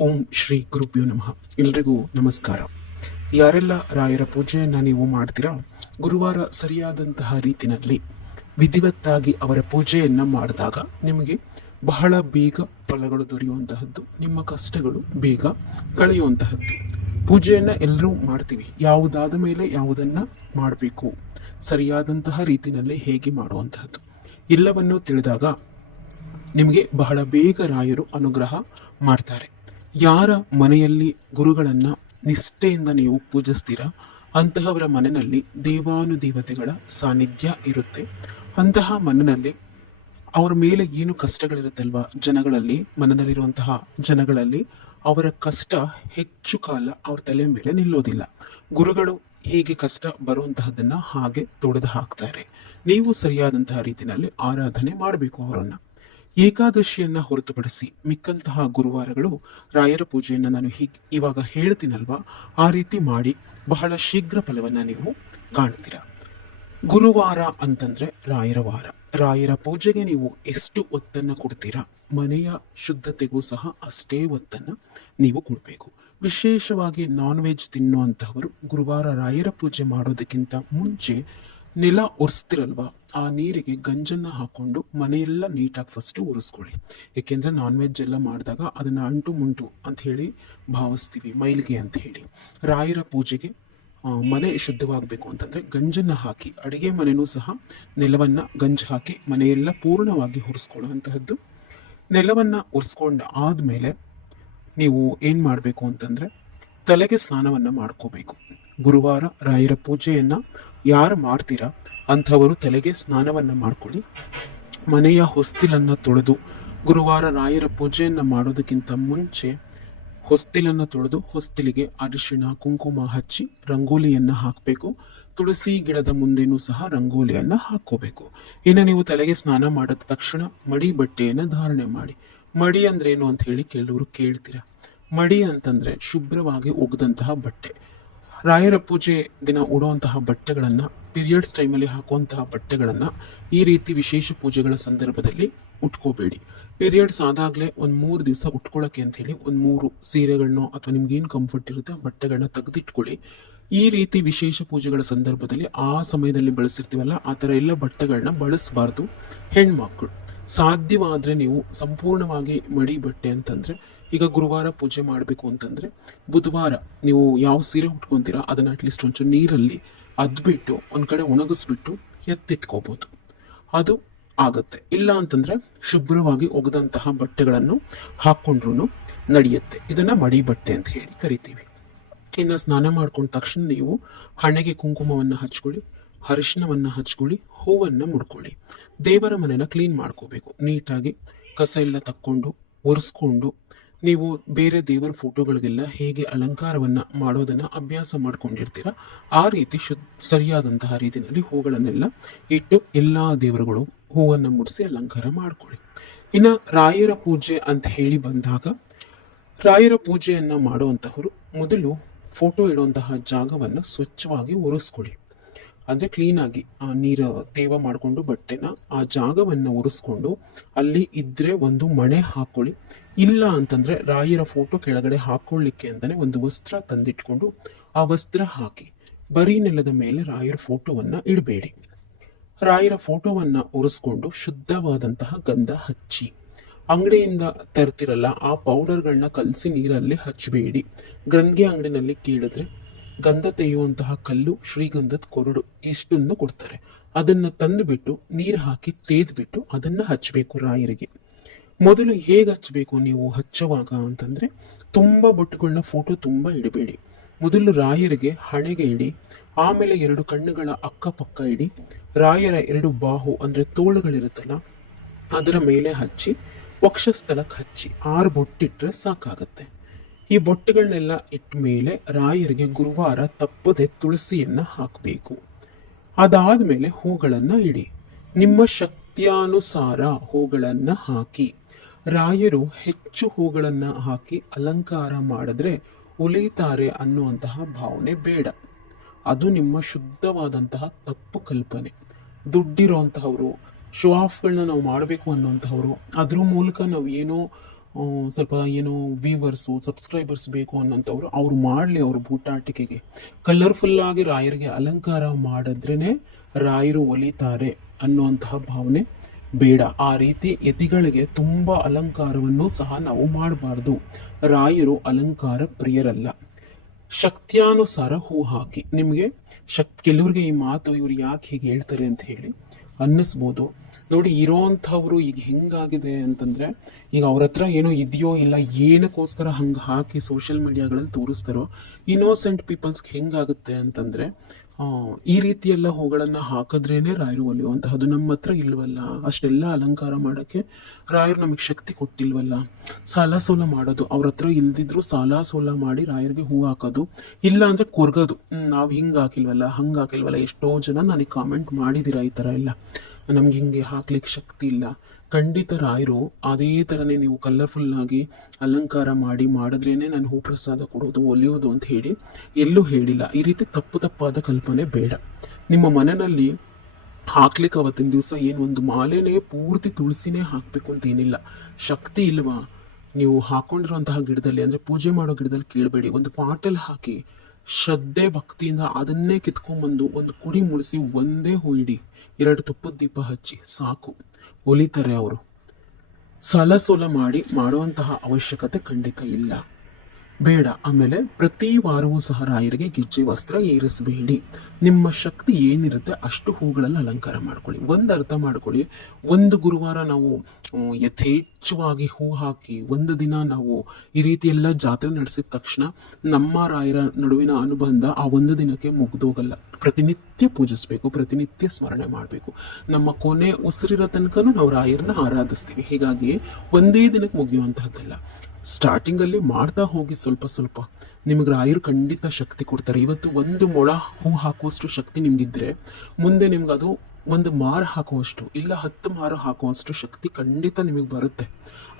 ಓಂ ಶ್ರೀ ಗುರುಭ್ಯೋ ನಮಃ. ಎಲ್ರಿಗೂ ನಮಸ್ಕಾರ. ಯಾರೆಲ್ಲ ರಾಯರ ಪೂಜೆಯನ್ನು ನೀವು ಮಾಡ್ತೀರಾ? ಗುರುವಾರ ಸರಿಯಾದಂತಹ ರೀತಿನಲ್ಲಿ ವಿಧಿವತ್ತಾಗಿ ಅವರ ಪೂಜೆಯನ್ನು ಮಾಡಿದಾಗ ನಿಮಗೆ ಬಹಳ ಬೇಗ ಫಲಗಳು ದೊರೆಯುವಂತಹದ್ದು, ನಿಮ್ಮ ಕಷ್ಟಗಳು ಬೇಗ ಕಳೆಯುವಂತಹದ್ದು. ಪೂಜೆಯನ್ನು ಎಲ್ಲರೂ ಮಾಡ್ತೀವಿ. ಯಾವುದಾದ ಮೇಲೆ ಯಾವುದನ್ನ ಮಾಡಬೇಕು, ಸರಿಯಾದಂತಹ ರೀತಿಯಲ್ಲಿ ಹೇಗೆ ಮಾಡುವಂತಹದ್ದು. ಎಲ್ಲವನ್ನೂ ತಿಳಿದಾಗ ನಿಮಗೆ ಬಹಳ ಬೇಗ ರಾಯರು ಅನುಗ್ರಹ ಮಾಡ್ತಾರೆ. ಯಾರ ಮನೆಯಲ್ಲಿ ಗುರುಗಳನ್ನು ನಿಷ್ಠೆಯಿಂದ ನೀವು ಪೂಜಿಸ್ತೀರಾ? ಅಂತಹವರ ಮನೆಯಲ್ಲಿ ದೇವಾನುದೇವತೆಗಳ ಸಾನ್ನಿಧ್ಯ ಇರುತ್ತೆ. ಅಂತಹ ಮನೆಯಲ್ಲಿ ಅವರ ಮೇಲೆ ಏನು ಕಷ್ಟಗಳಿರುತ್ತಲ್ವ? ಜನಗಳಲ್ಲಿ, ಮನದಲ್ಲಿರುವಂತಹ ಜನಗಳಲ್ಲಿ ಅವರ ಕಷ್ಟ ಹೆಚ್ಚು ಕಾಲ ಅವ್ರ ತಲೆ ಮೇಲೆ ನಿಲ್ಲೋದಿಲ್ಲ. ಗುರುಗಳು ಹೀಗೆ ಕಷ್ಟ ಬರುವಂತಹದನ್ನ ಹಾಗೆ ತೊಡೆದು ಹಾಕ್ತಾರೆ ನೀವು ಸರಿಯಾದಂತಹ ರೀತಿಯಲ್ಲಿ ಆರಾಧನೆ ಮಾಡಬೇಕು ಅವರನ್ನ. ಏಕಾದಶಿಯನ್ನ ಹೊರತುಪಡಿಸಿ ಮಿಕ್ಕಂತಹ ಗುರುವಾರಗಳು ರಾಯರ ಪೂಜೆಯನ್ನ ನಾನು ಹೀಗೆ ಇವಾಗ ಹೇಳ್ತೀನಲ್ವಾ? ಆ ರೀತಿ ಮಾಡಿ ಬಹಳ ಶೀಘ್ರ ಫಲವನ್ನ ನೀವು ಕಾಣ್ತೀರಾ. ಗುರುವಾರ ಅಂತಂದ್ರೆ ರಾಯರ ವಾರ. ರಾಯರ ಪೂಜೆಗೆ ನೀವು ಎಷ್ಟು ಒತ್ತನ್ನ ಕೊಡ್ತೀರಾ? ಮನೆಯ ಶುದ್ಧತೆಗೂ ಸಹ ಅಷ್ಟೇ ಒತ್ತನ್ನ ನೀವು ಕೊಡಬೇಕು. ವಿಶೇಷವಾಗಿ ನಾನ್ ವೆಜ್ ತಿನ್ನುವಂತಹವರು ಗುರುವಾರ ರಾಯರ ಪೂಜೆ ಮಾಡೋದಕ್ಕಿಂತ ಮುಂಚೆ ನೆಲ ಒರೆಸ್ತಿರಲ್ವಾ? ಆ ನೀರಿಗೆ ಗಂಜನ್ನು ಹಾಕ್ಕೊಂಡು ಮನೆಯೆಲ್ಲ ನೀಟಾಗಿ ಫಸ್ಟ್ ಒರೆಸ್ಕೊಳ್ಳಿ. ಏಕೆಂದರೆ ನಾನ್ ವೆಜ್ ಎಲ್ಲ ಮಾಡಿದಾಗ ಅದನ್ನು ಅಂಟು ಮುಂಟು ಅಂತ ಹೇಳಿ ಭಾವಿಸ್ತೀವಿ, ಮೈಲಿಗೆ ಅಂತ ಹೇಳಿ. ರಾಯರ ಪೂಜೆಗೆ ಮನೆ ಶುದ್ಧವಾಗಬೇಕು ಅಂತಂದರೆ ಗಂಜನ್ನು ಹಾಕಿ, ಅಡುಗೆ ಮನೆಯೂ ಸಹ ನೆಲವನ್ನು ಗಂಜು ಹಾಕಿ ಮನೆಯೆಲ್ಲ ಪೂರ್ಣವಾಗಿ ಹೊರಿಸ್ಕೊಳ್ಳುವಂತಹದ್ದು ನೆಲವನ್ನು ಒರೆಸ್ಕೊಂಡು ಆದಮೇಲೆ ನೀವು ಏನು ಮಾಡಬೇಕು ಅಂತಂದ್ರೆ ತಲೆಗೆ ಸ್ನಾನವನ್ನ ಮಾಡ್ಕೋಬೇಕು. ಗುರುವಾರ ರಾಯರ ಪೂಜೆಯನ್ನ ಯಾರು ಮಾಡ್ತೀರಾ ಅಂಥವರು ತಲೆಗೆ ಸ್ನಾನವನ್ನ ಮಾಡ್ಕೊಳ್ಳಿ. ಮನೆಯ ಹೊಸ್ತಿಲನ್ನ ತೊಳೆದು ಗುರುವಾರ ರಾಯರ ಪೂಜೆಯನ್ನ ಮಾಡೋದಕ್ಕಿಂತ ಮುಂಚೆ ಹೊಸ್ತಿಲನ್ನ ತೊಳೆದು ಹೊಸ್ತಿಲಿಗೆ ಅರಿಶಿಣ, ಕುಂಕುಮ ಹಚ್ಚಿ ರಂಗೋಲಿಯನ್ನ ಹಾಕಬೇಕು. ತುಳಸಿ ಗಿಡದ ಮುಂದೆನೂ ಸಹ ರಂಗೋಲಿಯನ್ನ ಹಾಕೋಬೇಕು ಇನ್ನು ನೀವು ತಲೆಗೆ ಸ್ನಾನ ಮಾಡಿದ ತಕ್ಷಣ ಮಡಿ ಬಟ್ಟೆಯನ್ನ ಧಾರಣೆ ಮಾಡಿ. ಮಡಿ ಅಂದ್ರೆ ಏನು ಅಂತ ಹೇಳಿ ಕೆಲವರು ಕೇಳ್ತೀರಾ? ಮಡಿ ಅಂತಂದ್ರೆ ಶುಭ್ರವಾಗಿ ಒಗೆದಂತಹ ಬಟ್ಟೆ. ರಾಯರ ಪೂಜೆ ದಿನ ಉಡುವಂತಹ ಬಟ್ಟೆಗಳನ್ನು ಪೀರಿಯಡ್ಸ್ ಟೈಮಲ್ಲಿ ಹಾಕುವಂತಹ ಬಟ್ಟೆಗಳನ್ನು ಈ ರೀತಿ ವಿಶೇಷ ಪೂಜೆಗಳ ಸಂದರ್ಭದಲ್ಲಿ ಉಟ್ಕೋಬೇಡಿ. ಪೀರಿಯಡ್ಸ್ ಆದಾಗಲೇ ಒಂದು ಮೂರು ದಿವಸ ಅಂತ ಹೇಳಿ ಒಂದು ಮೂರು ಸೀರೆಗಳನ್ನೋ ಅಥವಾ ನಿಮ್ಗೇನು ಕಂಫರ್ಟ್ ಇರುತ್ತೆ ಬಟ್ಟೆಗಳನ್ನ ತೆಗೆದಿಟ್ಕೊಳ್ಳಿ. ಈ ರೀತಿ ವಿಶೇಷ ಪೂಜೆಗಳ ಸಂದರ್ಭದಲ್ಲಿ ಆ ಸಮಯದಲ್ಲಿ ಬಳಸಿರ್ತೀವಲ್ಲ, ಆ ಥರ ಎಲ್ಲ ಬಟ್ಟೆಗಳನ್ನ ಬಳಸಬಾರ್ದು ಹೆಣ್ಮಕ್ಳು. ಸಾಧ್ಯವಾದ್ರೆ ನೀವು ಸಂಪೂರ್ಣವಾಗಿ ಮಡಿ ಬಟ್ಟೆ ಅಂತಂದ್ರೆ ಈಗ ಗುರುವಾರ ಪೂಜೆ ಮಾಡಬೇಕು ಅಂತಂದರೆ ಬುಧವಾರ ನೀವು ಯಾವ ಸೀರೆ ಉಟ್ಕೊತೀರಾ, ಅದನ್ನು ಅಟ್ಲೀಸ್ಟ್ ಒಂಚೂರು ನೀರಲ್ಲಿ ಅದ್ಬಿಟ್ಟು, ಒಂದು ಕಡೆ ಒಣಗಿಸ್ಬಿಟ್ಟು ಎತ್ತಿಟ್ಕೋಬೋದು. ಅದು ಆಗುತ್ತೆ. ಇಲ್ಲ ಅಂತಂದರೆ ಶುಭ್ರವಾಗಿ ಒಗೆದಂತಹ ಬಟ್ಟೆಗಳನ್ನು ಹಾಕ್ಕೊಂಡ್ರೂ ನಡೆಯುತ್ತೆ. ಇದನ್ನು ಮಡಿ ಬಟ್ಟೆ ಅಂತ ಹೇಳಿ ಕರಿತೀವಿ. ಇನ್ನು ಸ್ನಾನ ಮಾಡ್ಕೊಂಡ ತಕ್ಷಣ ನೀವು ಹಣೆಗೆ ಕುಂಕುಮವನ್ನು ಹಚ್ಕೊಳ್ಳಿ ಅರಿಶಿನವನ್ನು ಹಚ್ಕೊಳ್ಳಿ, ಹೂವನ್ನು ಮುಡ್ಕೊಳ್ಳಿ. ದೇವರ ಮನೆನ ಕ್ಲೀನ್ ಮಾಡ್ಕೋಬೇಕು. ನೀಟಾಗಿ ಕಸ ಎಲ್ಲ ತಕ್ಕೊಂಡು, ಒರೆಸ್ಕೊಂಡು ನೀವು ಬೇರೆ ದೇವರ ಫೋಟೋಗಳಿಗೆಲ್ಲ ಹೇಗೆ ಅಲಂಕಾರವನ್ನ ಮಾಡೋದನ್ನ ಅಭ್ಯಾಸ ಮಾಡ್ಕೊಂಡಿರ್ತೀರ, ಆ ರೀತಿ ಶುದ್ಧ ಸರಿಯಾದಂತಹ ರೀತಿಯಲ್ಲಿ ಹೂಗಳನ್ನೆಲ್ಲ ಇಟ್ಟು ಎಲ್ಲಾ ದೇವರುಗಳು ಹೂವನ್ನ ಮುಡಿಸಿ ಅಲಂಕಾರ ಮಾಡ್ಕೊಳ್ಳಿ. ಇನ್ನ ರಾಯರ ಪೂಜೆ ಅಂತ ಹೇಳಿ ಬಂದಾಗ, ರಾಯರ ಪೂಜೆಯನ್ನ ಮಾಡುವಂತಹವರು ಮೊದಲು ಫೋಟೋ ಇಡುವಂತಹ ಜಾಗವನ್ನ ಸ್ವಚ್ಛವಾಗಿ ಒರೆಸ್ಕೊಳ್ಳಿ. ಅಂದ್ರೆ ಕ್ಲೀನಾಗಿ ಆ ನೀರು ತೇವ ಮಾಡಿಕೊಂಡು ಬಟ್ಟೆನ ಆ ಜಾಗವನ್ನ ಒರೆಸ್ಕೊಂಡು ಅಲ್ಲಿ ಇದ್ದರೆ ಒಂದು ಮಣೆ ಹಾಕೊಳ್ಳಿ. ಇಲ್ಲ ಅಂತಂದ್ರೆ ರಾಯರ ಫೋಟೋ ಕೆಳಗಡೆ ಹಾಕ್ಕೊಳ್ಳಿಕ್ಕೆ ಅಂತಲೇ ಒಂದು ವಸ್ತ್ರ ತಂದಿಟ್ಕೊಂಡು ಆ ವಸ್ತ್ರ ಹಾಕಿ, ಬರೀ ನೆಲದ ಮೇಲೆ ರಾಯರ ಫೋಟೋವನ್ನ ಇಡಬೇಡಿ. ರಾಯರ ಫೋಟೋವನ್ನ ಒರೆಸ್ಕೊಂಡು ಶುದ್ಧವಾದಂತಹ ಗಂಧ ಹಚ್ಚಿ. ಅಂಗಡಿಯಿಂದ ತರ್ತಿರಲ್ಲ, ಆ ಪೌಡರ್ಗಳನ್ನ ಕಲಸಿ ನೀರಲ್ಲಿ ಹಚ್ಚಬೇಡಿ ಗಂಗೆ ಅಂಗಡಿನಲ್ಲಿ ಕೇಳಿದ್ರೆ ಗಂಧ ತೆಗೆಯುವಂತಹ ಕಲ್ಲು, ಶ್ರೀಗಂಧದ ಕೊರಡು ಇಷ್ಟನ್ನು ಕೊಡ್ತಾರೆ. ಅದನ್ನು ತಂದುಬಿಟ್ಟು ನೀರು ಹಾಕಿ ತೇದ್ಬಿಟ್ಟು ಅದನ್ನು ಹಚ್ಚಬೇಕು ರಾಯರಿಗೆ. ಮೊದಲು ಹೇಗೆ ಹಚ್ಚಬೇಕು ನೀವು ಹಚ್ಚುವಾಗ ಅಂತಂದರೆ ತುಂಬ ಬೊಟ್ಟುಗಳನ್ನ ಫೋಟೋ ತುಂಬ ಇಡಬೇಡಿ. ಮೊದಲು ರಾಯರಿಗೆ ಹಣೆಗೆ ಇಡಿ, ಆಮೇಲೆ ಎರಡು ಕಣ್ಣುಗಳ ಅಕ್ಕಪಕ್ಕ ಇಡಿ. ರಾಯರ ಎರಡು ಬಾಹು ಅಂದರೆ ತೋಳುಗಳಿರುತ್ತಲ್ಲ, ಅದರ ಮೇಲೆ ಹಚ್ಚಿ ವಕ್ಷಸ್ಥಳಕ್ಕೆ ಹಚ್ಚಿ, ಆರು ಬೊಟ್ಟಿಟ್ಟರೆ ಸಾಕಾಗತ್ತೆ. ಈ ಬೊಟ್ಟುಗಳನ್ನೆಲ್ಲ ಇಟ್ಟ ಮೇಲೆ ರಾಯರಿಗೆ ಗುರುವಾರ ತಪ್ಪದೆ ತುಳಸಿಯನ್ನು ಹಾಕಬೇಕು. ಅದಾದ ಮೇಲೆ ಹೂಗಳನ್ನು ಇಡಿ. ನಿಮ್ಮ ಶಕ್ತಿಯಾನುಸಾರ ಹೂಗಳನ್ನು ಹಾಕಿ. ರಾಯರು ಹೆಚ್ಚು ಹೂಗಳನ್ನು ಹಾಕಿ ಅಲಂಕಾರ ಮಾಡಿದ್ರೆ ಉಳಿತಾರೆ ಅನ್ನುವಂತಹ ಭಾವನೆ ಬೇಡ. ಅದು ನಿಮ್ಮ ಶುದ್ಧವಾದಂತಹ ತಪ್ಪು ಕಲ್ಪನೆ. ದುಡ್ಡಿರೋಂತಹವರು ಶೋ ಆಫ್ಗಳನ್ನ ನಾವು ಮಾಡಬೇಕು ಅನ್ನುವಂಥವ್ರು ಅದ್ರ ಮೂಲಕ ನಾವು ಏನೋ ಸ್ವಲ್ಪ ಏನೋ ವೀವರ್ಸು ಸಬ್ಸ್ಕ್ರೈಬರ್ಸ್ ಬೇಕು ಅನ್ನೋಂಥವ್ರು, ಅವ್ರು ಮಾಡಲಿ ಅವ್ರ ಬೂಟಾಟಿಕೆಗೆ. ಕಲರ್ಫುಲ್ಲಾಗಿ ರಾಯರಿಗೆ ಅಲಂಕಾರ ಮಾಡಿದ್ರೇ ರಾಯರು ಒಲಿತಾರೆ ಅನ್ನುವಂತಹ ಭಾವನೆ ಬೇಡ. ಆ ರೀತಿ ಯತಿಗಳಿಗೆ ತುಂಬ ಅಲಂಕಾರವನ್ನು ಸಹ ನಾವು ಮಾಡಬಾರ್ದು. ರಾಯರು ಅಲಂಕಾರ ಪ್ರಿಯರಲ್ಲ. ಶಕ್ತಿಯಾನುಸಾರ ಹೂ ಹಾಕಿ. ನಿಮಗೆ ಶಕ್, ಕೆಲವ್ರಿಗೆ ಈ ಮಾತು ಇವ್ರು ಯಾಕೆ ಹೀಗೆ ಹೇಳ್ತಾರೆ ಅಂತ ಹೇಳಿ ಅನ್ನಿಸ್ಬೋದು. ನೋಡಿ ಇರೋವಂಥವ್ರು ಈಗ ಹೆಂಗಾಗಿದೆ ಅಂತಂದರೆ, ಈಗ ಅವ್ರ ಹತ್ರ ಏನೋ ಇದೆಯೋ ಇಲ್ಲ, ಏನಕ್ಕೋಸ್ಕರ ಹಂಗೆ ಹಾಕಿ ಸೋಷಿಯಲ್ ಮೀಡಿಯಾಗಳಲ್ಲಿ ತೋರಿಸ್ತಾರೋ ಇನ್ನೋಸೆಂಟ್ ಪೀಪಲ್ಸ್ಗೆ ಹೆಂಗಾಗುತ್ತೆ ಅಂತಂದ್ರೆ ಈ ರೀತಿ ಹೂಗಳನ್ನು ಹಾಕಿದ್ರೇನೆ ರಾಯರು ಒಲಿಯುವಂತಹದ್ದು. ನಮ್ಮ ಹತ್ರ ಇಲ್ವಲ್ಲ? ಅಷ್ಟೆಲ್ಲ ಅಲಂಕಾರ ಮಾಡಕ್ಕೆ ರಾಯರು ನಮಗೆ ಶಕ್ತಿ ಕೊಟ್ಟಿಲ್ವಲ್ಲ? ಸಾಲ ಸೋಲ ಮಾಡೋದು. ಅವ್ರ ಹತ್ರ ಇಲ್ದಿದ್ರು ಸಾಲ ಸೋಲ ಮಾಡಿ ರಾಯರಿಗೆ ಹೂ ಹಾಕೋದು. ಇಲ್ಲ ಅಂದ್ರೆ ಕೊರ್ಗೋದು. ನಾವು ಹಿಂಗ್ ಹಾಕಿಲ್ವಲ್ಲ? ಹಂಗೆ ಹಾಕಿಲ್ವಲ್ಲ? ಎಷ್ಟೋ ಜನ ನನಗೆ ಕಾಮೆಂಟ್ ಮಾಡಿದಿರ ಈ ತರ ಎಲ್ಲ. ನಮ್ಗೆ ಹಿಂಗೆ ಹಾಕ್ಲಿಕ್ಕೆ ಶಕ್ತಿ ಇಲ್ಲ. ಖಂಡಿತ ರಾಯರು ಅದೇ ಥರನೇ ನೀವು ಕಲರ್ಫುಲ್ ಆಗಿ ಅಲಂಕಾರ ಮಾಡಿ ಮಾಡಿದ್ರೇನೆ ನಾನು ಹೂ ಪ್ರಸಾದ ಕೊಡೋದು, ಒಲಿಯೋದು ಅಂತ ಹೇಳಿ ಎಲ್ಲೂ ಹೇಳಿಲ್ಲ. ಈ ರೀತಿ ತಪ್ಪು ತಪ್ಪಾದ ಕಲ್ಪನೆ ಬೇಡ. ನಿಮ್ಮ ಮನೆಯಲ್ಲಿ ಹಾಕ್ಲಿಕ್ಕೆ ಅವತ್ತಿನ ದಿವಸ ಏನು ಒಂದು ಮಾಲೆನೇ ಪೂರ್ತಿ ತುಳಸಿನೇ ಹಾಕಬೇಕು ಅಂತ ಏನಿಲ್ಲ. ಶಕ್ತಿ ಇಲ್ವಾ? ನೀವು ಹಾಕೊಂಡಿರುವಂತಹ ಗಿಡದಲ್ಲಿ, ಅಂದರೆ ಪೂಜೆ ಮಾಡೋ ಗಿಡದಲ್ಲಿ ಕೀಳಬೇಡಿ. ಒಂದು ಪಾಟಲ್ಲಿ ಹಾಕಿ ಶ್ರದ್ಧೆ, ಭಕ್ತಿಯಿಂದ ಅದನ್ನೇ ಕಿತ್ಕೊಂಡ್ಬಂದು ಒಂದು ಕುಡಿ ಮುಳಿಸಿ ಒಂದೇ ಹೂ ಎರಡು ತುಪ್ಪದ ದೀಪ ಹಚ್ಚಿ, ಸಾಕು. ಒಲಿತಾರೆ ಅವರು. ಸಾಲ ಸೋಲ ಮಾಡಿ ಮಾಡುವಂತಹ ಅವಶ್ಯಕತೆ ಖಂಡಿತ ಇಲ್ಲ. ಬೇಡ. ಆಮೇಲೆ ಪ್ರತಿ ವಾರವೂ ಸಹ ರಾಯರಿಗೆ ಗೆಜ್ಜೆ ವಸ್ತ್ರ ಏರಿಸಬೇಡಿ. ನಿಮ್ಮ ಶಕ್ತಿ ಏನಿರುತ್ತೆ ಅಷ್ಟು ಹೂಗಳಲ್ಲಿ ಅಲಂಕಾರ ಮಾಡ್ಕೊಳ್ಳಿ. ಒಂದು ಅರ್ಥ ಮಾಡ್ಕೊಳ್ಳಿ. ಒಂದು ಗುರುವಾರ ನಾವು ಯಥೇಚ್ಛವಾಗಿ ಹೂ ಹಾಕಿ ಒಂದು ದಿನ ನಾವು ಈ ರೀತಿ ಎಲ್ಲ ಜಾತ್ರೆ ನಡೆಸಿದ ತಕ್ಷಣ ನಮ್ಮ ರಾಯರ ನಡುವಿನ ಅನುಬಂಧ ಆ ಒಂದು ದಿನಕ್ಕೆ ಮುಗಿದೋಗಲ್ಲ. ಪ್ರತಿನಿತ್ಯ ಪೂಜಿಸ್ಬೇಕು, ಪ್ರತಿನಿತ್ಯ ಸ್ಮರಣೆ ಮಾಡಬೇಕು. ನಮ್ಮ ಕೊನೆ ಉಸಿರಿರೋ ತನಕನೂ ನಾವು ರಾಯರನ್ನ ಆರಾಧಿಸ್ತೀವಿ. ಹೀಗಾಗಿ ಒಂದೇ ದಿನಕ್ಕೆ ಮುಗಿಯುವಂತಹದ್ದಲ್ಲ. ಸ್ಟಾರ್ಟಿಂಗ್ ಅಲ್ಲಿ ಮಾಡ್ತಾ ಹೋಗಿ ಸ್ವಲ್ಪ ಸ್ವಲ್ಪ. ನಿಮಗೆ ರಾಯರು ಖಂಡಿತ ಶಕ್ತಿ ಕೊಡ್ತಾರೆ. ಇವತ್ತು ಒಂದು ಮೊಳ ಹೂ ಹಾಕುವಷ್ಟು ಶಕ್ತಿ ನಿಮಗಿದ್ರೆ, ಮುಂದೆ ನಿಮ್ಗೆ ಅದು ಒಂದು ಮಾರು ಹಾಕುವಷ್ಟು, ಇಲ್ಲ ಹತ್ತು ಮಾರು ಹಾಕುವಷ್ಟು ಶಕ್ತಿ ಖಂಡಿತ ನಿಮಗೆ ಬರುತ್ತೆ.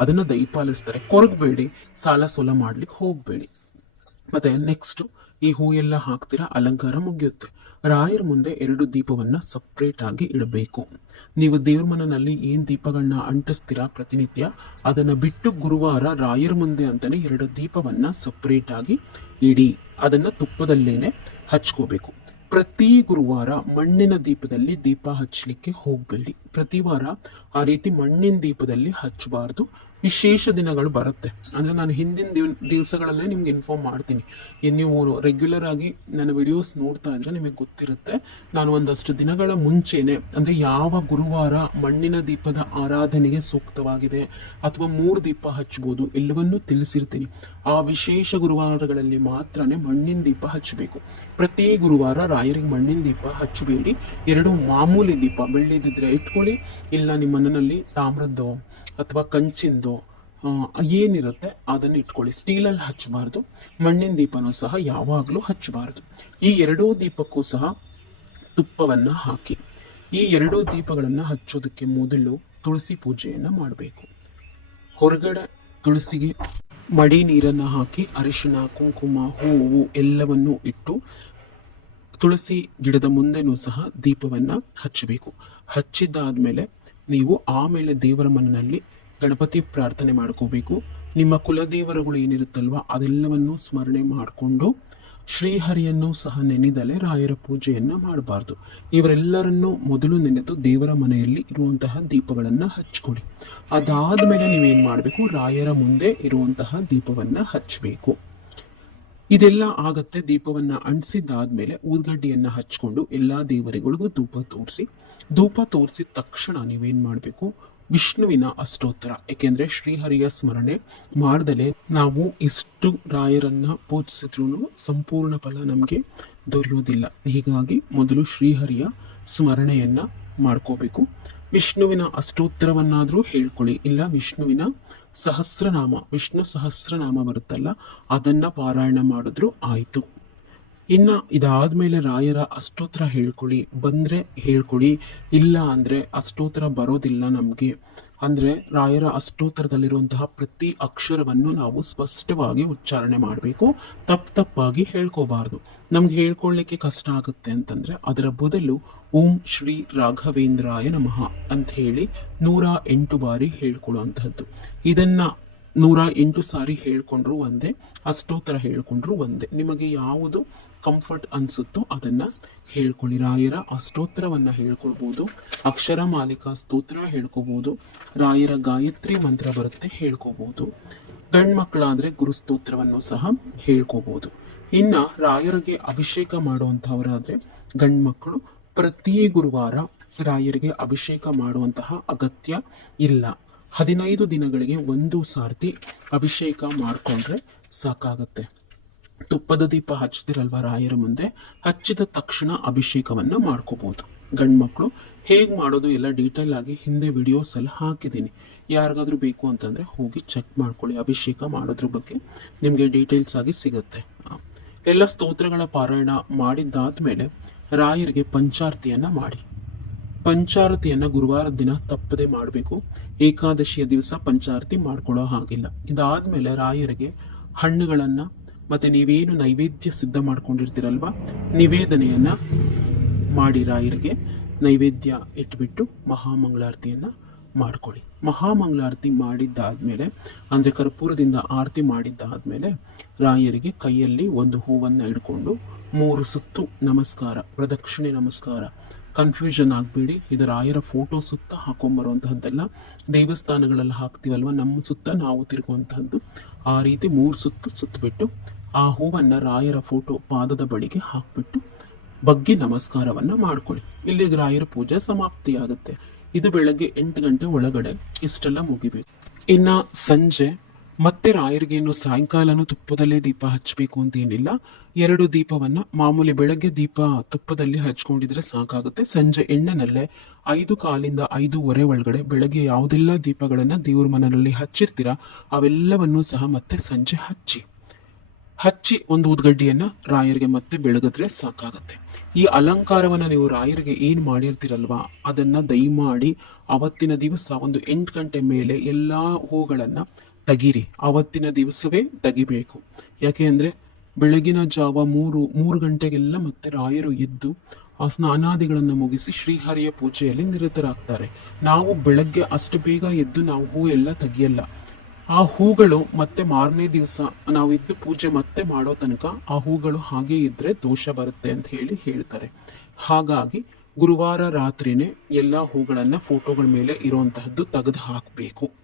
ಅದನ್ನು ದಯಪಾಲಿಸ್ತಾರೆ. ಕೊರಗಬೇಡಿ, ಸಾಲ ಸೋಲ ಮಾಡ್ಲಿಕ್ಕೆ ಹೋಗಬೇಡಿ. ಮತ್ತು ನೆಕ್ಸ್ಟು ಈ ಹೂ ಎಲ್ಲ ಹಾಕ್ತೀರಾ, ಅಲಂಕಾರ ಮುಗಿಯುತ್ತೆ. ರಾಯರ ಮುಂದೆ ಎರಡು ದೀಪವನ್ನ ಸಪ್ರೇಟ್ ಆಗಿ ಇಡಬೇಕು. ನೀವು ದೇವ್ರ ಮನನಲ್ಲಿ ಏನ್ ದೀಪಗಳನ್ನ ಅಂಟಿಸ್ತೀರಾ ಪ್ರತಿನಿತ್ಯ, ಅದನ್ನ ಬಿಟ್ಟು ಗುರುವಾರ ರಾಯರ ಮುಂದೆ ಅಂತಲೇ ಎರಡು ದೀಪವನ್ನ ಸಪ್ರೇಟ್ ಆಗಿ ಇಡಿ. ಅದನ್ನ ತುಪ್ಪದಲ್ಲೇನೆ ಹಚ್ಕೋಬೇಕು. ಪ್ರತಿ ಗುರುವಾರ ಮಣ್ಣಿನ ದೀಪದಲ್ಲಿ ದೀಪ ಹಚ್ಚಲಿಕ್ಕೆ ಹೋಗಬೇಡಿ. ಪ್ರತಿ ವಾರ ಆ ರೀತಿ ಮಣ್ಣಿನ ದೀಪದಲ್ಲಿ ಹಚ್ಚಬಾರ್ದು. ವಿಶೇಷ ದಿನಗಳು ಬರುತ್ತೆ. ಅಂದ್ರೆ ನಾನು ಹಿಂದಿನ ದಿವ್, ದಿವಸಗಳಲ್ಲೇ ನಿಮ್ಗೆ ಇನ್ಫಾರ್ಮ್ ಮಾಡ್ತೀನಿ. ನೀವು ರೆಗ್ಯುಲರ್ ಆಗಿ ನನ್ನ ವಿಡಿಯೋಸ್ ನೋಡ್ತಾ ಇದ್ರೆ ನಿಮಗೆ ಗೊತ್ತಿರುತ್ತೆ, ನಾನು ಒಂದಷ್ಟು ದಿನಗಳ ಮುಂಚೆನೆ, ಅಂದ್ರೆ ಯಾವ ಗುರುವಾರ ಮಣ್ಣಿನ ದೀಪದ ಆರಾಧನೆಗೆ ಸೂಕ್ತವಾಗಿದೆ ಅಥವಾ ಮೂರು ದೀಪ ಹಚ್ಬೋದು ಎಲ್ಲವನ್ನೂ ತಿಳಿಸಿರ್ತೀನಿ. ಆ ವಿಶೇಷ ಗುರುವಾರಗಳಲ್ಲಿ ಮಾತ್ರನೇ ಮಣ್ಣಿನ ದೀಪ ಹಚ್ಚಬೇಕು. ಪ್ರತಿ ಗುರುವಾರ ರಾಯರಿಗೆ ಮಣ್ಣಿನ ದೀಪ ಹಚ್ಚಬೇಡಿ. ಎರಡು ಮಾಮೂಲಿ ದೀಪ, ಬೆಳ್ಳಿದಿದ್ರೆ ಇಟ್ಕೊಳ್ಳಿ, ಇಲ್ಲ ನಿಮ್ಮ ಮನೆಯಲ್ಲಿ ತಾಮ್ರದ್ದು. ಅಥವಾ ಕಂಚಿಂದು ಏನಿರುತ್ತೆ ಅದನ್ನು ಇಟ್ಕೊಳ್ಳಿ. ಸ್ಟೀಲಲ್ಲಿ ಹಚ್ಚಬಾರ್ದು, ಮಣ್ಣಿನ ದೀಪನೂ ಸಹ ಯಾವಾಗಲೂ ಹಚ್ಚಬಾರ್ದು. ಈ ಎರಡೂ ದೀಪಕ್ಕೂ ಸಹ ತುಪ್ಪವನ್ನ ಹಾಕಿ. ಈ ಎರಡೂ ದೀಪಗಳನ್ನ ಹಚ್ಚೋದಕ್ಕೆ ಮೊದಲು ತುಳಸಿ ಪೂಜೆಯನ್ನು ಮಾಡಬೇಕು. ಹೊರಗಡೆ ತುಳಸಿಗೆ ಮಡಿ ನೀರನ್ನ ಹಾಕಿ ಅರಿಶಿನ, ಕುಂಕುಮ, ಹೂವು ಎಲ್ಲವನ್ನೂ ಇಟ್ಟು ತುಳಸಿ ಗಿಡದ ಮುಂದೆನೂ ಸಹ ದೀಪವನ್ನ ಹಚ್ಚಬೇಕು. ಹಚ್ಚಿದ್ದಾದ್ಮೇಲೆ ನೀವು ಆಮೇಲೆ ದೇವರ ಮನೆಯಲ್ಲಿ ಗಣಪತಿ ಪ್ರಾರ್ಥನೆ ಮಾಡ್ಕೋಬೇಕು. ನಿಮ್ಮ ಕುಲದೇವರುಗಳು ಏನಿರುತ್ತಲ್ವ ಅದೆಲ್ಲವನ್ನೂ ಸ್ಮರಣೆ ಮಾಡಿಕೊಂಡು ಶ್ರೀಹರಿಯನ್ನು ಸಹ ನೆನೆದಲೆ ರಾಯರ ಪೂಜೆಯನ್ನು ಮಾಡಬಾರ್ದು. ಇವರೆಲ್ಲರನ್ನು ಮೊದಲು ನೆನೆದು ದೇವರ ಮನೆಯಲ್ಲಿ ಇರುವಂತಹ ದೀಪಗಳನ್ನು ಹಚ್ಕೊಳ್ಳಿ. ಅದಾದ ಮೇಲೆ ನೀವೇನು ಮಾಡಬೇಕು ರಾಯರ ಮುಂದೆ ಇರುವಂತಹ ದೀಪವನ್ನ ಹಚ್ಚಬೇಕು ಇದೆಲ್ಲ ಆಗತ್ತೆ. ದೀಪವನ್ನ ಅಂಟಿಸಿದ್ದಾದ್ಮೇಲೆ ಊದ್ಗಡ್ಡಿಯನ್ನ ಹಚ್ಕೊಂಡು ಎಲ್ಲಾ ದೇವರುಗಳಿಗೂ ಧೂಪ ತೋರಿಸಿ. ಧೂಪ ತೋರಿಸಿದ ತಕ್ಷಣ ನೀವೇನ್ ಮಾಡಬೇಕು? ವಿಷ್ಣುವಿನ ಅಷ್ಟೋತ್ತರ. ಏಕೆಂದರೆ ಶ್ರೀಹರಿಯ ಸ್ಮರಣೆ ಮಾಡ್ದಲೆ ನಾವು ಎಷ್ಟು ರಾಯರನ್ನ ಪೂಜಿಸಿದ್ರು ಸಂಪೂರ್ಣ ಫಲ ನಮಗೆ ದೊರೆಯೋದಿಲ್ಲ ಹೀಗಾಗಿ ಮೊದಲು ಶ್ರೀಹರಿಯ ಸ್ಮರಣೆಯನ್ನ ಮಾಡ್ಕೋಬೇಕು. ವಿಷ್ಣುವಿನ ಅಷ್ಟೋತ್ತರವನ್ನಾದರೂ ಹೇಳ್ಕೊಳ್ಳಿ. ಇಲ್ಲ ವಿಷ್ಣುವಿನ ಸಹಸ್ರನಾಮ ವಿಷ್ಣು ಸಹಸ್ರನಾಮ ಬರುತ್ತಲ್ಲ ಅದನ್ನ ಪಾರಾಯಣ ಮಾಡಿದ್ರು ಆಯ್ತು. ಇನ್ನ ಇದಾದ್ಮೇಲೆ ರಾಯರ ಅಷ್ಟೋತ್ರ ಹೇಳ್ಕೊಳ್ಳಿ ಬಂದ್ರೆ ಹೇಳ್ಕೊಳ್ಳಿ ಇಲ್ಲ ಅಂದ್ರೆ ಅಷ್ಟೋತ್ರ ಬರೋದಿಲ್ಲ ನಮ್ಗೆ. ಅಂದ್ರೆ ರಾಯರ ಅಷ್ಟೋತ್ತರದಲ್ಲಿರುವಂತಹ ಪ್ರತಿ ಅಕ್ಷರವನ್ನು ನಾವು ಸ್ಪಷ್ಟವಾಗಿ ಉಚ್ಚಾರಣೆ ಮಾಡಬೇಕು ತಪ್ಪು ತಪ್ಪಾಗಿ ಹೇಳ್ಕೋಬಾರ್ದು. ನಮ್ಗೆ ಹೇಳ್ಕೊಳ್ಳಿಕ್ಕೆ ಕಷ್ಟ ಆಗುತ್ತೆ ಅಂತಂದ್ರೆ ಅದರ ಬದಲು ಓಂ ಶ್ರೀ ರಾಘವೇಂದ್ರಾಯ ನಮಃ ಅಂತ ಹೇಳಿ ನೂರ ಎಂಟು ಬಾರಿ ಹೇಳ್ಕೊಳ್ಳುವಂತಹದ್ದು. ಇದನ್ನ ನೂರ ಎಂಟು ಸಾರಿ ಹೇಳ್ಕೊಂಡ್ರು ಒಂದೇ, ಅಷ್ಟೋತ್ತರ ಹೇಳ್ಕೊಂಡ್ರು ಒಂದೇ. ನಿಮಗೆ ಯಾವುದು ಕಂಫರ್ಟ್ ಅನ್ಸುತ್ತೋ ಅದನ್ನು ಹೇಳ್ಕೊಳ್ಳಿ ರಾಯರ ಅಷ್ಟೋತ್ತರವನ್ನು ಹೇಳ್ಕೊಳ್ಬೋದು, ಅಕ್ಷರ ಮಾಲಿಕ ಸ್ತೋತ್ರ ಹೇಳ್ಕೋಬೋದು ರಾಯರ ಗಾಯತ್ರಿ ಮಂತ್ರ ಬರುತ್ತೆ ಹೇಳ್ಕೋಬಹುದು ಗುರು ಗುರುಸ್ತೋತ್ರವನ್ನು ಸಹ ಹೇಳ್ಕೊಬೋದು ಇನ್ನು ರಾಯರಿಗೆ ಅಭಿಷೇಕ ಮಾಡುವಂಥವರಾದರೆ ಗಂಡ್ಮಕ್ಳು ಪ್ರತಿ ಗುರುವಾರ ರಾಯರಿಗೆ ಅಭಿಷೇಕ ಮಾಡುವಂತಹ ಅಗತ್ಯ ಇಲ್ಲ. ಹದಿನೈದು ದಿನಗಳಿಗೆ ಒಂದು ಸಾರ್ತಿ ಅಭಿಷೇಕ ಮಾಡಿಕೊಂಡ್ರೆ ಸಾಕಾಗತ್ತೆ. ತುಪ್ಪದ ದೀಪ ಹಚ್ತಿರಲ್ವ ರಾಯರ ಮುಂದೆ? ಹಚ್ಚಿದ ತಕ್ಷಣ ಅಭಿಷೇಕವನ್ನ ಮಾಡ್ಕೋಬಹುದು ಗಂಡ್ಮಕ್ಳು ಹೇಗೆ ಮಾಡೋದು ಎಲ್ಲ ಡೀಟೇಲ್ ಆಗಿ ಹಿಂದೆ ವಿಡಿಯೋಸ್ ಎಲ್ಲ ಹಾಕಿದ್ದೀನಿ. ಯಾರಿಗಾದ್ರೂ ಬೇಕು ಅಂತಂದರೆ ಹೋಗಿ ಚೆಕ್ ಮಾಡ್ಕೊಳ್ಳಿ, ಅಭಿಷೇಕ ಮಾಡೋದ್ರ ಬಗ್ಗೆ ನಿಮಗೆ ಡೀಟೇಲ್ಸ್ ಆಗಿ ಸಿಗುತ್ತೆ. ಎಲ್ಲ ಸ್ತೋತ್ರಗಳ ಪಾರಾಯಣ ಮಾಡಿದ್ದಾದ ಮೇಲೆ ರಾಯರಿಗೆ ಪಂಚಾರ್ತಿಯನ್ನು ಮಾಡಿ. ಪಂಚಾರತಿಯನ್ನ ಗುರುವಾರ ದಿನ ತಪ್ಪದೆ ಮಾಡಬೇಕು. ಏಕಾದಶಿಯ ದಿವಸ ಪಂಚಾರತಿ ಮಾಡ್ಕೊಳ್ಳೋ ಹಾಗಿಲ್ಲ. ಇದಾದ್ಮೇಲೆ ರಾಯರಿಗೆ ಹಣ್ಣುಗಳನ್ನು ಮತ್ತೆ ನೀವೇನು ನೈವೇದ್ಯ ಸಿದ್ಧ ಮಾಡ್ಕೊಂಡಿರ್ತೀರಲ್ವ, ನಿವೇದನೆಯನ್ನ ಮಾಡಿ ರಾಯರಿಗೆ ನೈವೇದ್ಯ ಇಟ್ಬಿಟ್ಟು ಮಹಾಮಂಗಳಾರತಿಯನ್ನ ಮಾಡ್ಕೊಳ್ಳಿ. ಮಹಾಮಂಗಳಾರತಿ ಮಾಡಿದ್ದಾದ್ಮೇಲೆ, ಅಂದರೆ ಕರ್ಪೂರದಿಂದ ಆರತಿ ಮಾಡಿದ್ದಾದ್ಮೇಲೆ ರಾಯರಿಗೆ ಕೈಯಲ್ಲಿ ಒಂದು ಹೂವನ್ನ ಇಟ್ಕೊಂಡು ಮೂರು ಸುತ್ತು ನಮಸ್ಕಾರ ಪ್ರದಕ್ಷಿಣೆ ನಮಸ್ಕಾರ ಕನ್ಫ್ಯೂಷನ್ ಆಗಬೇಡಿ. ಇದು ರಾಯರ ಫೋಟೋ ಸುತ್ತ ಹಾಕೊಂಬರುವಂತಹದ್ದೆಲ್ಲ. ದೇವಸ್ಥಾನಗಳಲ್ಲಿ ಹಾಕ್ತೀವಲ್ವ? ನಮ್ಮ ಸುತ್ತ ನಾವು ತಿರುಗುವಂತಹದ್ದು. ಆ ರೀತಿ ಮೂರು ಸುತ್ತ ಸುತ್ತಬಿಟ್ಟು ಆ ಹೂವನ್ನು ರಾಯರ ಫೋಟೋ ಪಾದದ ಬಳಿಗೆ ಹಾಕ್ಬಿಟ್ಟು ಬಗ್ಗೆ ನಮಸ್ಕಾರವನ್ನು ಮಾಡ್ಕೊಳ್ಳಿ. ಇಲ್ಲಿಗೆ ರಾಯರ ಪೂಜೆ ಸಮಾಪ್ತಿಯಾಗುತ್ತೆ. ಇದು ಬೆಳಗ್ಗೆ ಎಂಟು ಗಂಟೆ ಒಳಗಡೆ ಇಷ್ಟೆಲ್ಲ ಮುಗಿಬೇಕು. ಇನ್ನು ಸಂಜೆ ಮತ್ತೆ ರಾಯರಿಗೆ ಇನ್ನು ಸಾಯಂಕಾಲನೂ ತುಪ್ಪದಲ್ಲೇ ದೀಪ ಹಚ್ಚಬೇಕು ಅಂತ ಏನಿಲ್ಲ. ಎರಡು ದೀಪವನ್ನ ಮಾಮೂಲಿ ಬೆಳಗ್ಗೆ ದೀಪ ತುಪ್ಪದಲ್ಲಿ ಹಚ್ಕೊಂಡಿದ್ರೆ ಸಾಕಾಗುತ್ತೆ. ಸಂಜೆ ಎಣ್ಣೆನಲ್ಲೇ ಐದು ಕಾಲಿಂದ ಐದೂವರೆ ಒಳಗಡೆ ಬೆಳಗ್ಗೆ ಯಾವುದೆಲ್ಲ ದೀಪಗಳನ್ನ ದೇವ್ರ ಮನೆಯಲ್ಲಿ ಹಚ್ಚಿರ್ತೀರ ಅವೆಲ್ಲವನ್ನೂ ಸಹ ಮತ್ತೆ ಸಂಜೆ ಹಚ್ಚಿ. ಹಚ್ಚಿ ಒಂದು ಉದ್ಗಡ್ಡಿಯನ್ನ ರಾಯರಿಗೆ ಮತ್ತೆ ಬೆಳಗಿದ್ರೆ ಸಾಕಾಗುತ್ತೆ. ಈ ಅಲಂಕಾರವನ್ನ ನೀವು ರಾಯರಿಗೆ ಏನ್ ಮಾಡಿರ್ತೀರಲ್ವಾ ಅದನ್ನ ದಯಮಾಡಿ ಅವತ್ತಿನ ದಿವಸ ಒಂದು ಎಂಟು ಗಂಟೆ ಮೇಲೆ ಎಲ್ಲಾ ಹೂಗಳನ್ನ ತೆಗೀರಿ. ಆವತ್ತಿನ ದಿವಸವೇ ತೆಗಿಬೇಕು. ಯಾಕೆ ಅಂದರೆ ಬೆಳಗಿನ ಜಾವ ಮೂರು ಮೂರು ಗಂಟೆಗೆಲ್ಲ ಮತ್ತೆ ರಾಯರು ಎದ್ದು ಆ ಸ್ನಾನಾದಿಗಳನ್ನು ಮುಗಿಸಿ ಶ್ರೀಹರಿಯ ಪೂಜೆಯಲ್ಲಿ ನಿರತರಾಗ್ತಾರೆ. ನಾವು ಬೆಳಗ್ಗೆ ಅಷ್ಟು ಬೇಗ ಎದ್ದು ನಾವು ಹೂ ಎಲ್ಲ ತೆಗಿಯಲ್ಲ. ಆ ಹೂಗಳು ಮತ್ತೆ ಮಾರನೇ ದಿವಸ ನಾವು ಇದ್ದು ಪೂಜೆ ಮತ್ತೆ ಮಾಡೋ ತನಕ ಆ ಹೂಗಳು ಹಾಗೆ ಇದ್ರೆ ದೋಷ ಬರುತ್ತೆ ಅಂತ ಹೇಳಿ ಹೇಳ್ತಾರೆ. ಹಾಗಾಗಿ ಗುರುವಾರ ರಾತ್ರಿನೇ ಎಲ್ಲ ಹೂಗಳನ್ನು ಫೋಟೋಗಳ ಮೇಲೆ ಇರುವಂತಹದ್ದು ತೆಗೆದು ಹಾಕಬೇಕು.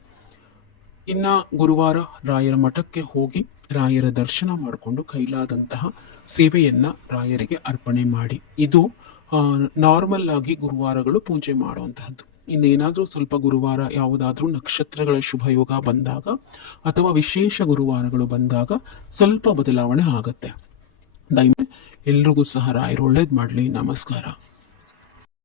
ಇನ್ನ ಗುರುವಾರ ರಾಯರ ಮಠಕ್ಕೆ ಹೋಗಿ ರಾಯರ ದರ್ಶನ ಮಾಡಿಕೊಂಡು ಕೈಲಾದಂತಹ ಸೇವೆಯನ್ನ ರಾಯರಿಗೆ ಅರ್ಪಣೆ ಮಾಡಿ. ಇದು ನಾರ್ಮಲ್ ಆಗಿ ಗುರುವಾರಗಳು ಪೂಜೆ ಮಾಡುವಂತಹದ್ದು. ಇನ್ನೇನಾದರೂ ಸ್ವಲ್ಪ ಗುರುವಾರ ಯಾವುದಾದ್ರೂ ನಕ್ಷತ್ರಗಳ ಶುಭಯೋಗ ಬಂದಾಗ ಅಥವಾ ವಿಶೇಷ ಗುರುವಾರಗಳು ಬಂದಾಗ ಸ್ವಲ್ಪ ಬದಲಾವಣೆ ಆಗತ್ತೆ. ದಯಮೇ ಎಲ್ರಿಗೂ ಸಹ ರಾಯರು ಒಳ್ಳೇದ್ ಮಾಡಲಿ. ನಮಸ್ಕಾರ.